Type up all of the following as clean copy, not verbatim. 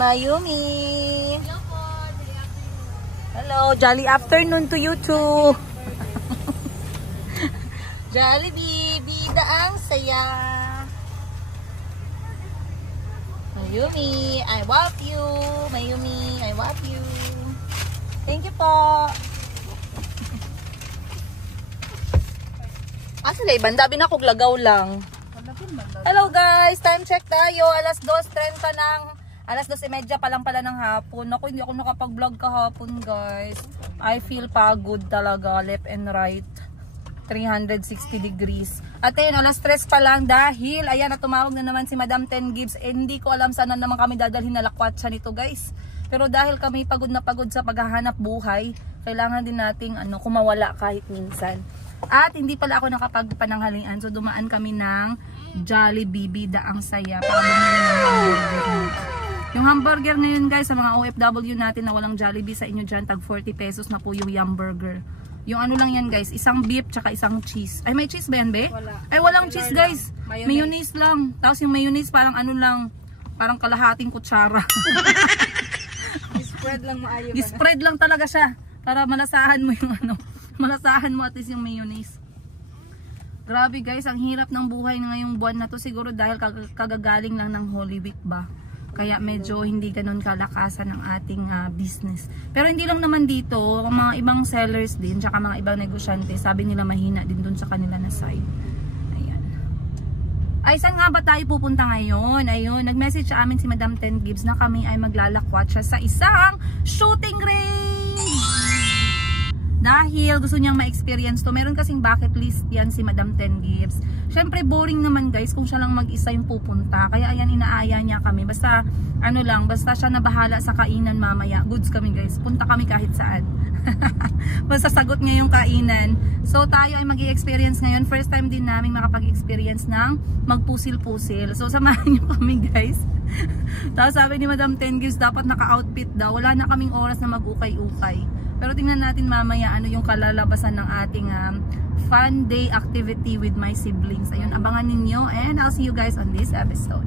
Mayumi. Hello, jolly afternoon to you too. Jollibee, bida ang saya. Mayumi, I love you. Mayumi, I love you. Thank you po. Asa na ibanda? Binakog lagaw lang. Hello guys, time check tayo. Alas 2:30 ng alas 2:30 pa lang pala ng hapon. Ako, hindi ako nakapag-vlog kahapon guys. I feel pagod talaga, left and right. 360 degrees. At ayun, alas 3 pa lang dahil, ayan, na tumawag na naman si Madam 10 Gibbs. Hindi ko alam saan na naman kami dadalhin na lakwatsa nito guys. Pero dahil kami pagod na pagod sa paghahanap buhay, kailangan din nating kumawala kahit minsan. At hindi pala ako nakapagpananghalian. So dumaan kami ng Jollibee, bida ang saya. Para bumili ng hamburger. Yung hamburger na yun guys, sa mga OFW natin na walang Jollibee sa inyo dyan, tag 40 pesos na po yung yum burger. Yung ano lang yan guys, isang beef tsaka isang cheese. Ay, may cheese ba yan be? Wala. Ay, walang cheese guys. Mayonnaise lang. Tapos yung mayonnaise parang ano lang, parang kalahating kutsara. Spread lang maayo. Spread lang talaga siya para malasahan mo yung malasahan mo at least yung mayonnaise. Grabe guys, ang hirap ng buhay na ngayong buwan na to, siguro dahil kagagaling lang ng Holy Week ba. Kaya medyo hindi ganoon kalakasan ng ating business. Pero hindi lang naman dito, mga ibang sellers din, tsaka mga ibang negosyante, sabi nila mahina din dun sa kanila na side. Ay, saan nga ba tayo pupunta ngayon? Ayun, nag-message sa amin si Madam 10 Gibbs na kami ay maglalakwat siya sa isang shooting range! Dahil gusto niyang ma-experience to. Meron kasing bucket list yan si Madam 10 Gibbs. Syempre boring naman guys kung siya lang mag-isa yung pupunta. Kaya ayan, inaaya niya kami. Basta, basta siya na bahala sa kainan mamaya. Goods kami guys. Punta kami kahit saan. Basta sagot niya yung kainan. So tayo ay mag-i-experience ngayon. First time din namin makapag-experience ng magpusil-pusil. So samahan niyo kami guys. Tapos sabi ni Madam 10 Gibbs dapat naka-outfit daw. Wala na kaming oras na mag-ukay-ukay. Pero tingnan natin mamaya ano yung kalalabasan ng ating fun day activity with my siblings. Ayun, abangan ninyo and I'll see you guys on this episode.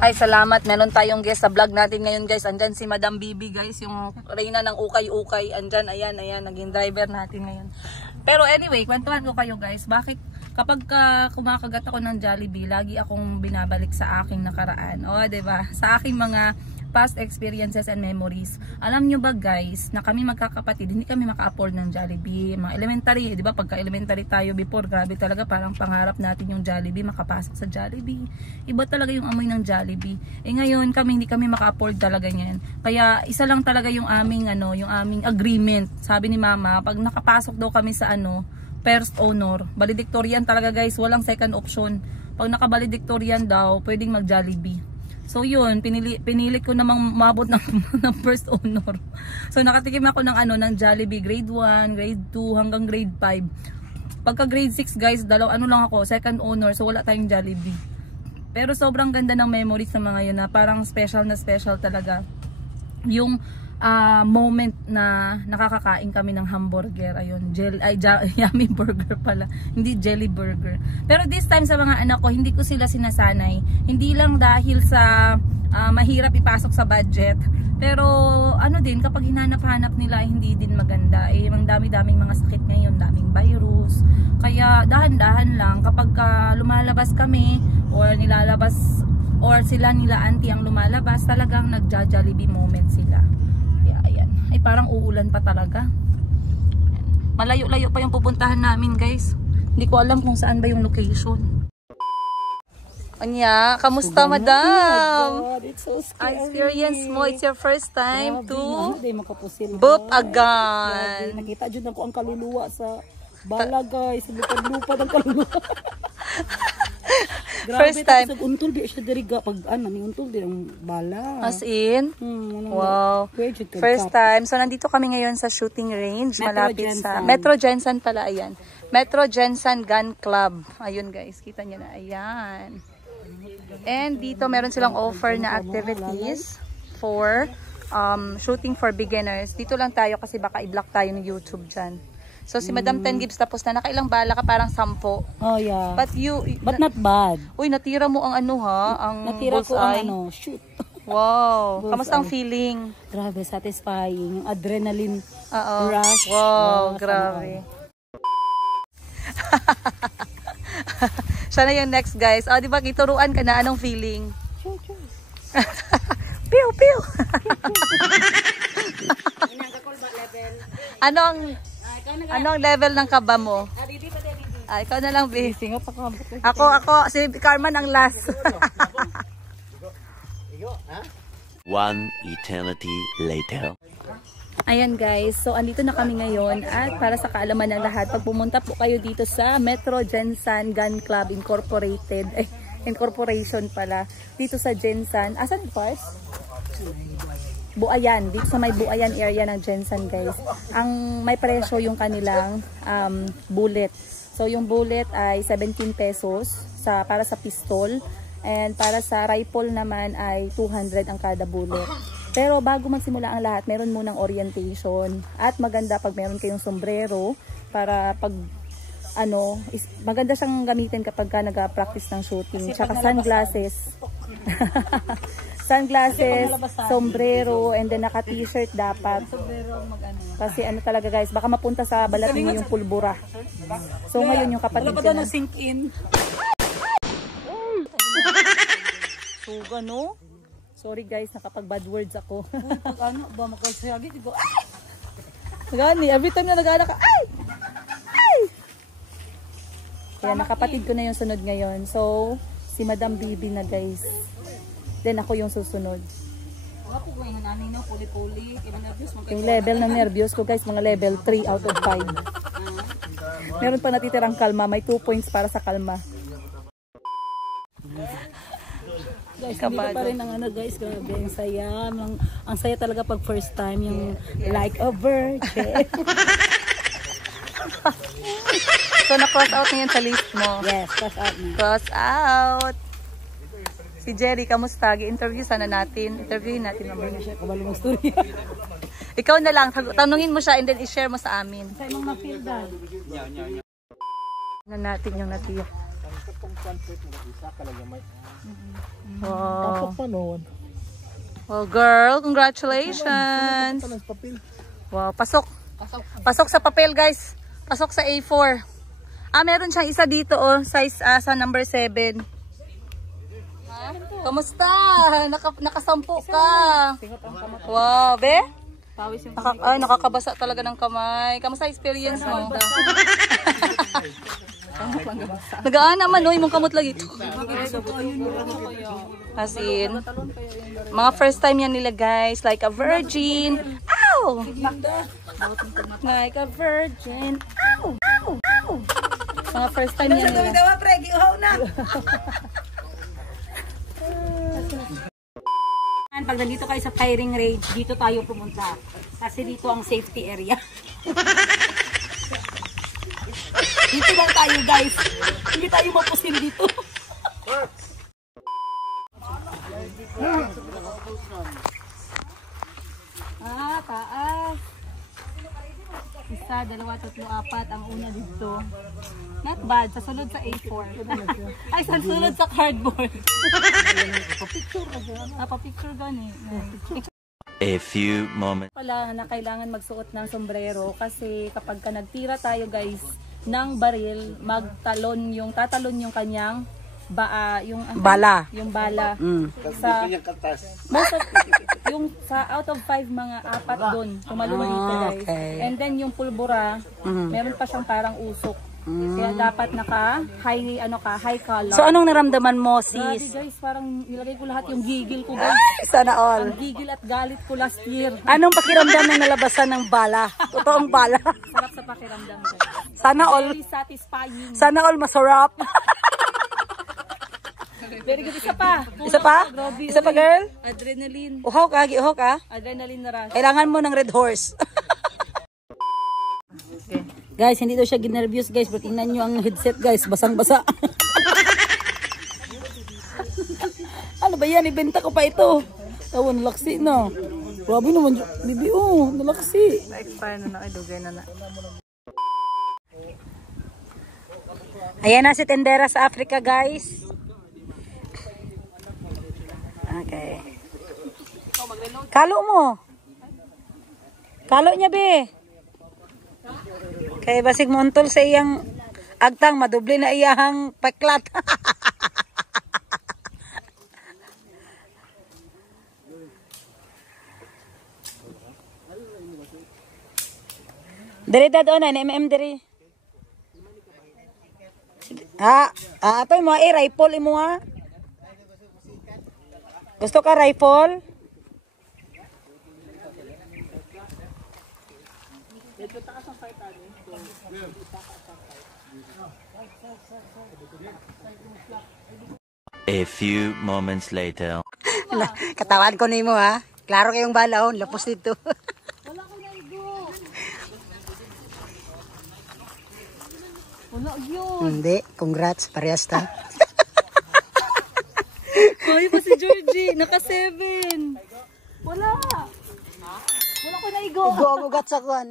Ay, salamat. Meron tayong guest sa vlog natin ngayon guys. Andyan si Madam Bibi guys, yung reyna ng ukay-ukay. Andyan, ayan, naging driver natin ngayon. Pero anyway, kwentuhan ko kayo guys. Bakit kapag kumakagat ako ng Jollibee, lagi akong binabalik sa aking nakaraan. O, diba? Sa aking mga past experiences and memories. Alam nyo ba guys, na kami magkakapatid, hindi kami maka-afford ng Jollibee. Mga elementary, di ba? Pagka elementary tayo before, grabe talaga, parang pangarap natin yung Jollibee, makapasok sa Jollibee. Iba talaga yung amoy ng Jollibee. Eh ngayon, hindi kami maka-afford talaga yan. Kaya isa lang talaga yung aming, yung aming agreement. Sabi ni Mama, pag nakapasok daw kami sa first honor, valedictorian talaga guys, walang second option. Pag naka-valedictorian daw, pwedeng mag-Jollibee. So yun, pinilit ko namang mabot ng first honor. So nakatikim ako ng Jollibee grade 1, grade 2 hanggang grade 5. Pagka grade 6 guys, lang ako, second honor, so wala tayong Jollibee. Pero sobrang ganda ng memories sa mga yun na parang special na special talaga. Yung moment na nakakakain kami ng hamburger, ayun, yummy burger pala, hindi jelly burger. Pero this time sa mga anak ko, hindi ko sila sinasanay, hindi lang dahil sa mahirap ipasok sa budget, pero din, kapag hinanap-hanap nila, hindi din maganda. Ang dami-daming mga sakit ngayon, daming virus, kaya dahan-dahan lang kapag lumalabas kami or nilalabas or sila nila auntie ang lumalabas, talagang nagja-Jollibee moment sila. Ay parang uulan pa talaga. Malayo-layo pa yung pupuntahan namin guys. Hindi ko alam kung saan ba yung location. Anya, kamusta madam? God, it's so scary. Experience mo, it's your first time to boop again. Nakita dyan ako ang kaluluwa sa bala guys. Lupad-lupad ang kaluluwa. First time. Sa untol di siya diri pag ni untol di ang bala. As in? Wow. First time. So, nandito kami ngayon sa shooting range. Malapit sa Metro Gensan pala. Ayan. Metro Gensan Gun Club. Ayun guys. Kita nyo na. Ayan. And dito meron silang offer na activities for shooting for beginners. Dito lang tayo kasi baka i-block tayo ng YouTube dyan. So, si Madam 10 Gibbs tapos na. Nakailang bala ka? Parang 10. Oh, yeah. But not bad. Uy, natira mo ang ano ha? Ang natira bullseye. ko ang shoot. Wow. Kamusta ang feeling? Grabe, satisfying. Yung adrenaline Wow, rush. grabe. Siya na yung next guys. O, di ba, ituruan ka na. Anong feeling? Sure. Pew, pew. Anong level ng kaba mo? Ikaw na lang, B. Ako, si Carmen ang last. One eternity later. Ayan guys, so andito na kami ngayon at para sa kaalaman ng lahat, pag pumunta po kayo dito sa Metro Gensan Gun Club Incorporation pala, dito sa Gensan. Asan Pars? Buayan, dito sa may Buayan area ng Gensan guys. Ang may presyo yung kanilang bullet. So yung bullet ay 17 pesos para sa pistol and para sa rifle naman ay 200 ang kada bullet. Pero bago magsimula ang lahat, meron munang orientation at maganda pag meron kayong sombrero para pag maganda siyang gamitin kapag ka nag-practice ng shooting. Tsaka sunglasses. Sunglasses, sombrero, and then naka-t-shirt dapat. Kasi talaga guys, baka mapunta sa balat niyo yung pulbura. So ngayon yung kapatid ko na. Sink in. Suga no? Sorry guys, nakapag bad words ako. Pag makasayagi, diba? Gani, every time na nag-anak ka, ay! Kaya nakapatid ko na yung sunod ngayon. So, si Madam Bibi na guys. Then ako yung susunod. Yung level ng nervyos ko guys, mga level 3 out of 5. Meron pa natitirang kalma, may 2 points para sa kalma. Guys, hindi pa rin ang guys, grabe, ang saya. Ang saya talaga pag first time, yung like a virgin. So, na-cross out na yan sa list mo? Yes, cross out na. Cross out. Si Jerry, kamusta? I-interview sana natin. Interviewin natin mamaya. Kabalo mong story. Ikaw na lang, tanungin mo siya and then i-share mo sa amin. Sa imong na-feel that. Na natin yung natira. Tapos pa noon. Well, girl, congratulations. Wow, pasok. Pasok sa papel, guys. Pasok sa A4. Meron siyang isa dito, size sa number 7. Kamusta? Nakasampu ka. Wow, be? Nakakabasa talaga ng kamay. Kamusta experience mo? Nagaan naman, imong kamot lagi. As in, mga first time yan nila guys, like a virgin. Ow! Like a virgin. Ow! Ow! Mga first time yan nila. Pag nandito kayo sa firing range, dito tayo pumunta. Kasi dito ang safety area. Dito lang tayo guys. Hindi tayo mapusin dito. Taas. 1, 2, 3, 4 ang una dito. Not bad. Sa sunod sa A4. Ay, sa sunod sa cardboard. Pa-picture gani. A few moments. Pala na kailangan magsuot ng sombrero kasi kapag ka nagtira tayo guys ng baril, tatalon yung kanyang bala. Yung bala. Sa most of, yung sa out of 5 mga 4 doon tumalon dito guys. Okay. And then yung pulbura, meron pa siyang parang usok. Kaya dapat high color. So anong naramdaman mo Grabe sis? guys, parang nilagay ko lahat yung gigil ko guys. Sana all. Ang gigil at galit ko last year. Anong pakiramdam ng nalabasan ng bala? Totoong bala. Sarap sa pakiramdam guys. Sana all. Very satisfying. Sana all masarap. Very good. Isa pa. Isa pa? Grabe, Isa pa, girl? Adrenaline. Uhaw ka, giuhaw ka. Adrenaline na rush. Kailangan mo ng red horse. Okay. Guys, hindi daw siya ginervyos guys. But tingnan nyo ang headset guys. Basang-basa. Ano ba yan? Ibenta ko pa ito. Tawa, nalaksi na. Grabe naman. Bibi, oh, nalaksi. Na-expire na na. Ay, dugay na na. Ayan na si Tendera sa Africa guys. Okay. Kalo mo. Kalo niya be. Kaya basig montol sa iyang agtang madoble na iyahang paklat. Dere dadon na dere. Ito mo rifle mo ha. Gusto ka rifle? A few moments later. Katawan ko nimo ha. Klaro kayong balaon, lapos dito. Wala ko na igo. Wala yun. Hindi, congrats, parehas ta. Hoy pa si Georgie. Naka 7. Wala. Wala ko na igo. Go, ugat sa kuha,